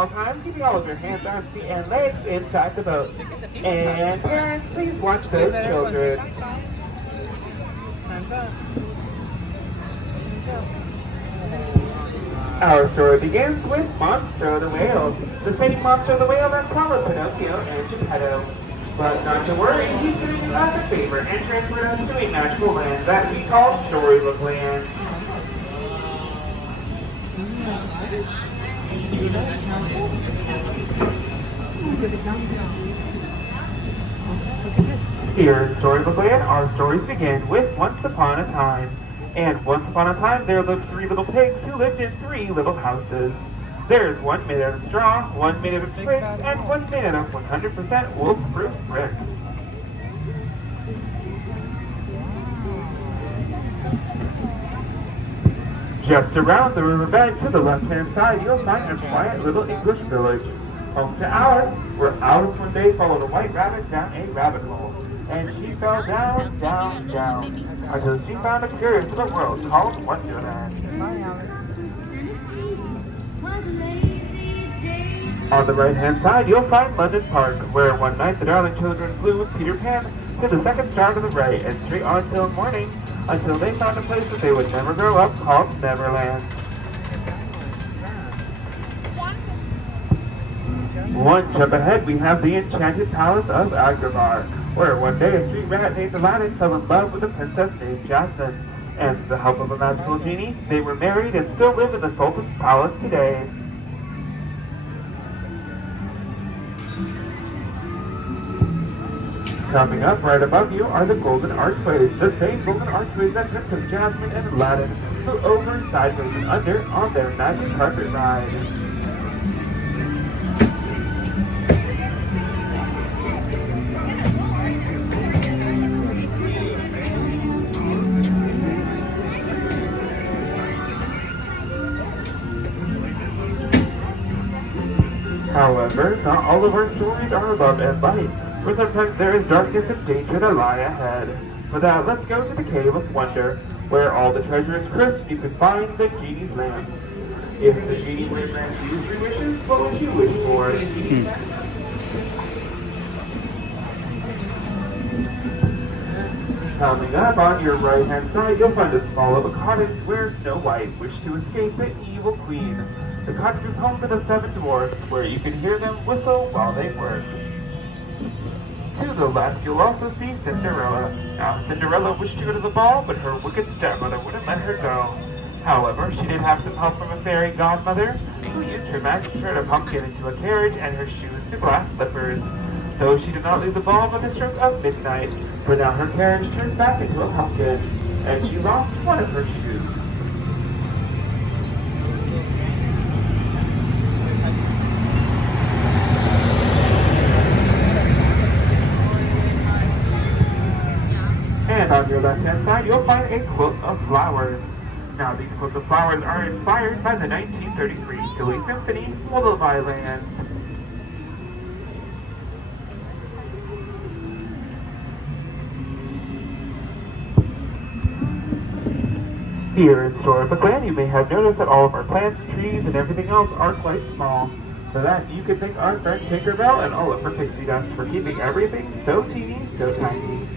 All time, keeping all of your hands, arms, feet, and legs inside the boat. And parents, please watch those children. Our story begins with Monstro the Whale, the same Monstro the Whale that followed Pinocchio and Geppetto. But not to worry, he's doing us a favor and transferred us to a magical land that we call Storybook Land. Here in Storybook Land, our stories begin with Once Upon a Time. And once upon a time, there lived three little pigs who lived in three little houses. There is one made out of straw, one made out of twigs, and one made out of 100% wolf-proof bricks. Just around the riverbed to the left-hand side, you'll find a quiet little English village. Home to Alice, where Alice one day followed a white rabbit down a rabbit hole. And she fell down, down, down, until she found a curious little world called Wonderland. On the right-hand side, you'll find London Park, where one night the darling children flew with Peter Pan to the second star to the right and straight on till morning, until they found a place that they would never grow up called Neverland. One jump ahead, we have the enchanted palace of Agrabah, where one day a street rat named Aladdin fell in love with a princess named Jasmine, and with the help of a magical genie, they were married and still live in the Sultan's palace today. Coming up right above you are the Golden Archways, the same Golden Archways that Princess Jasmine and Aladdin flew over, sideways, and under on their magic carpet ride. However, not all of our stories are love and light, for sometimes there is darkness and danger that lie ahead. For that, let's go to the Cave of Wonder, where all the treasure is cursed and you can find the genie's lamp. If the genie were to grant you 3 wishes, what would you wish for? Coming up on your right-hand side, you'll find a small little cottage where Snow White wished to escape the evil queen. The cottage is home to the 7 dwarfs, where you can hear them whistle while they work. To the left, you'll also see Cinderella. Now, Cinderella wished to go to the ball, but her wicked stepmother wouldn't let her go. However, she did have some help from a fairy godmother, who used her magic to turn a pumpkin into a carriage and her shoes to glass slippers. Though she did not leave the ball by the stroke of midnight, for now her carriage turned back into a pumpkin, and she lost one of her shoes. And on your left-hand side, you'll find a quilt of flowers. Now, these quilts of flowers are inspired by the 1933 Philly Symphony, Lullaby Land. Here in Storybook Land, you may have noticed that all of our plants, trees, and everything else are quite small. For that, you can thank our friend Tinkerbell and all of her pixie dust for keeping everything so teeny, so tiny.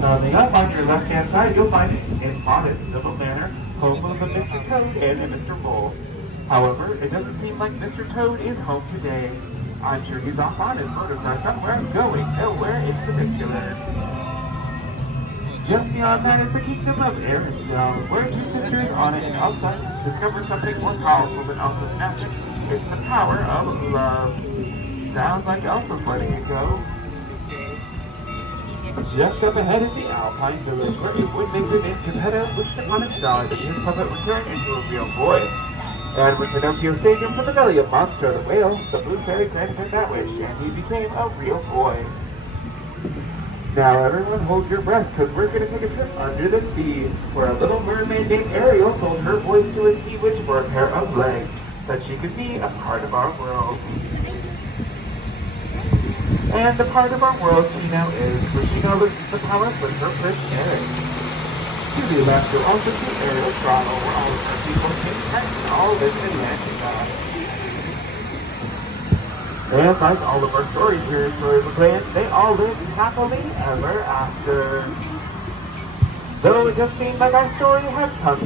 Coming up on your left-hand side, you'll find a modest little manor, home of a Mr. Toad and a Mr. Mole. However, it doesn't seem like Mr. Toad is home today. I'm sure he's off on his motor car somewhere, going nowhere in particular. Just beyond that is the kingdom of Arendelle, where 2 sisters, Anna and Elsa, discover something more powerful than Elsa's magic. It's the power of love. Sounds like Elsa's letting it go. Just up ahead is the Alpine Village, where a woodmaker named Geppetto wished upon a star that his puppet would turn into a real boy. And when Pinocchio saved him from the belly of Monstro the Whale, the Blue Fairy granted him that wish, and he became a real boy. Now everyone hold your breath, because we're going to take a trip under the sea, where a little mermaid named Ariel sold her voice to a sea witch for a pair of legs, that she could be a part of our world. And the part of our world she now is, for she now lives in the palace with her Prince Eric. To the left, you'll also see Aerial Throttle, where all of our people take pets and all live in landing dock. And like all of our stories here in Storybook Land, they all live happily ever after. Though it just seems like our story has come